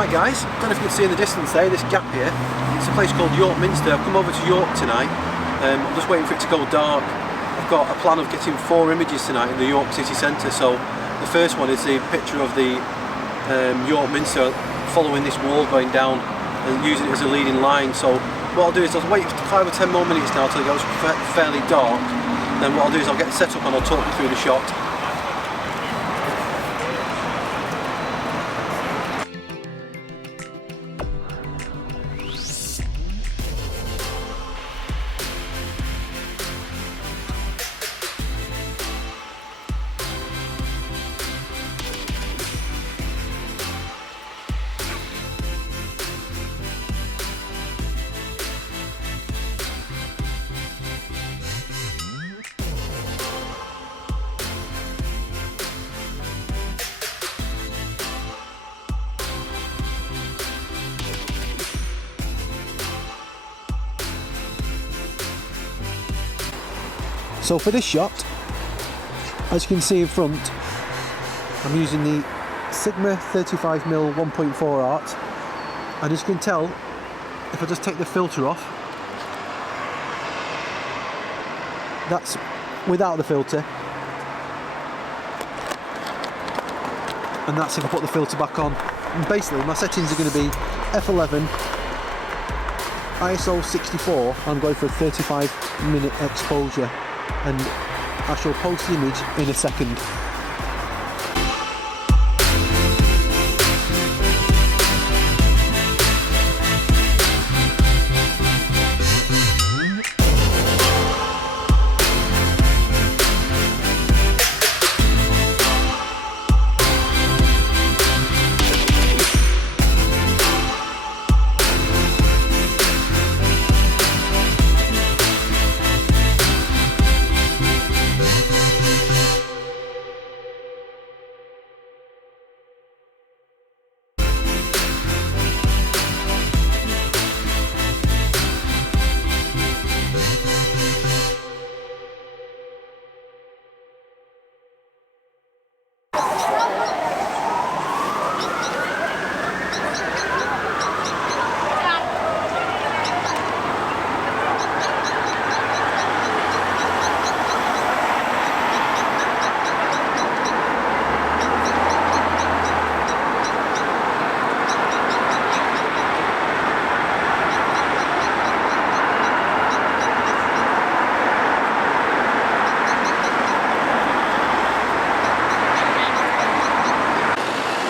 Hi guys, don't know if you can see in the distance there, this gap here, it's a place called York Minster. I've come over to York tonight, I'm just waiting for it to go dark. I've got a plan of getting 4 images tonight in the York city centre. So the first one is the picture of the York Minster following this wall going down and using it as a leading line. So what I'll do is I'll wait for 5 or 10 more minutes now till it goes fairly dark. Then what I'll do is I'll get set up and I'll talk you through the shot. So for this shot, as you can see in front, I'm using the Sigma 35mm 1.4 art, and as you can tell, if I just take the filter off, that's without the filter, and that's if I put the filter back on. And basically my settings are going to be f11, ISO 64, I'm going for a 35-minute exposure, and I shall post the image in a second.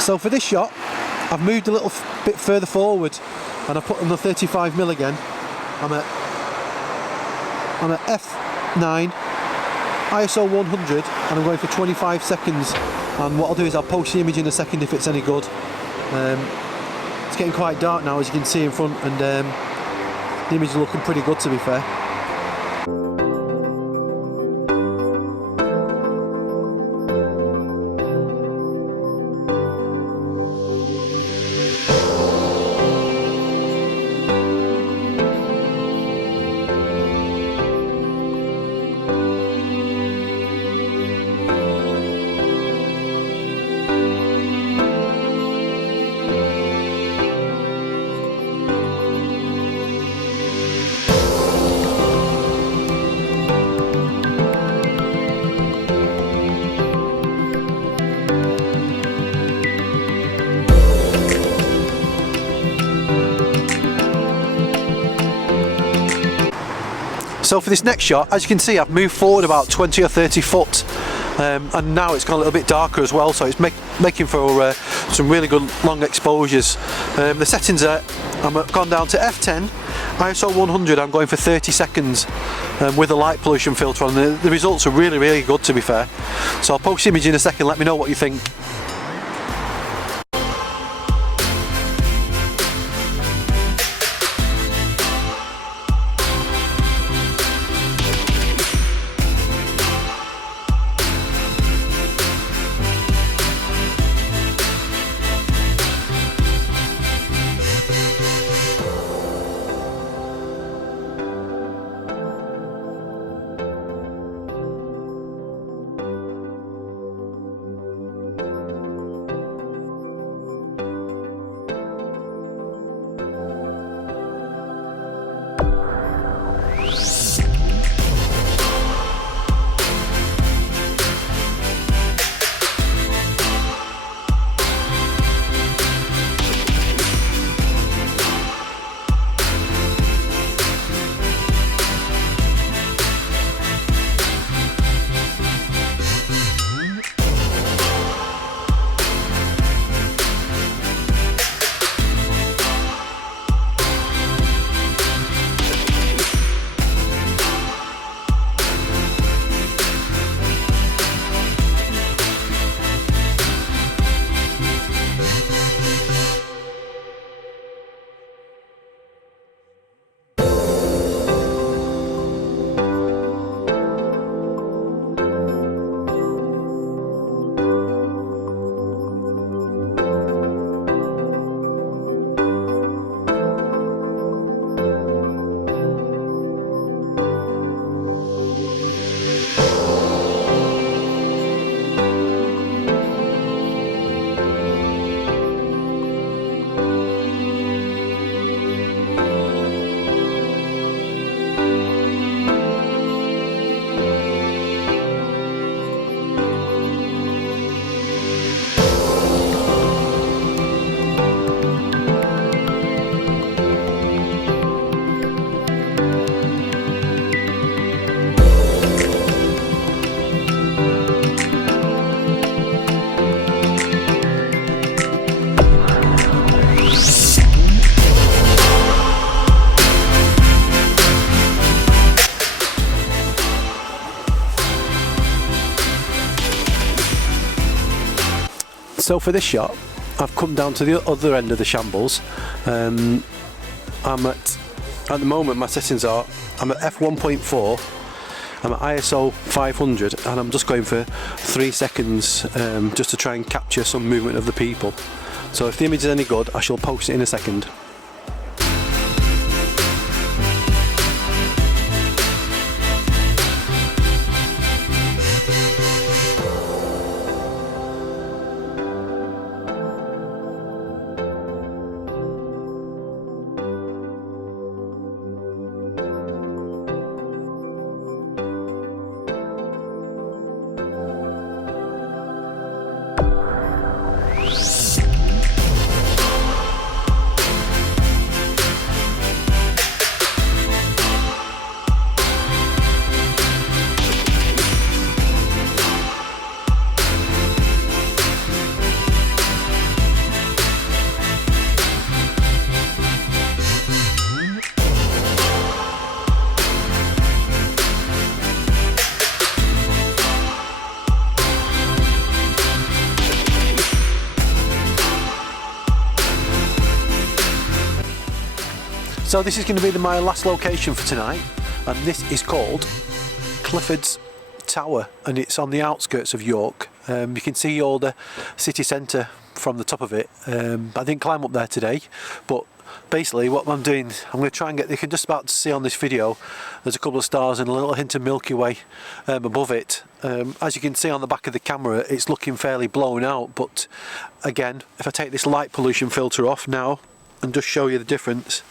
So for this shot, I've moved a little bit further forward and I've put on the 35mm again. I'm at f9, ISO 100, and I'm going for 25 seconds. And what I'll do is I'll post the image in a second if it's any good. It's getting quite dark now, as you can see in front, and the image is looking pretty good, to be fair. So for this next shot, as you can see, I've moved forward about 20 or 30 foot, and now it's gone a little bit darker as well, so it's making for some really good long exposures. The settings are, I've gone down to f10, ISO 100, I'm going for 30 seconds with a light pollution filter on. The results are really good, to be fair. So I'll post the image in a second, let me know what you think. So for this shot, I've come down to the other end of the shambles. I'm at the moment my settings are, I'm at f1.4, I'm at ISO 500, and I'm just going for 3 seconds just to try and capture some movement of the people. So if the image is any good, I shall post it in a second. So this is going to be my last location for tonight, and this is called Clifford's Tower, and it's on the outskirts of York. You can see all the city centre from the top of it. I didn't climb up there today, but basically what I'm doing, I'm going to try and get, you can just about see on this video, there's a couple of stars and a little hint of Milky Way above it. As you can see on the back of the camera, it's looking fairly blown out, but again, if I take this light pollution filter off now and just show you the difference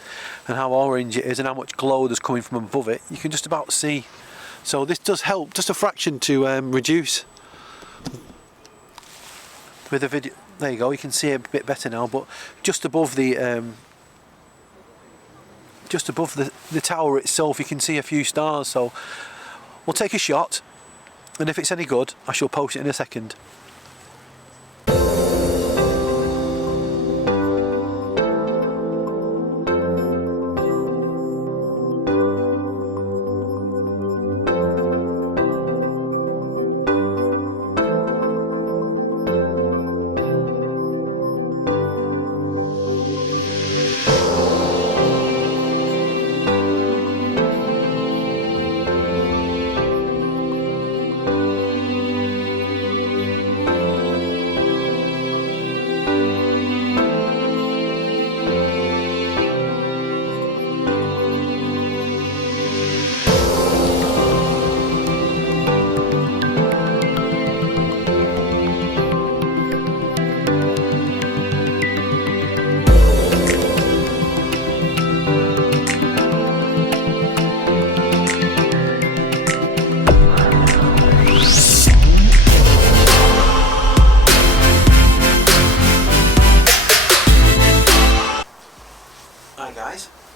and how orange it is and how much glow there's coming from above it, you can just about see. So this does help just a fraction to reduce with the video. There you go, you can see it a bit better now, but just above the tower itself you can see a few stars. So we'll take a shot, and if it's any good I shall post it in a second.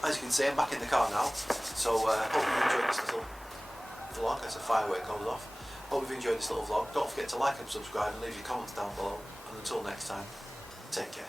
As you can see, I'm back in the car now, so hope you've enjoyed this little vlog as a firework goes off. Hope you've enjoyed this little vlog. Don't forget to like and subscribe and leave your comments down below, and until next time, take care.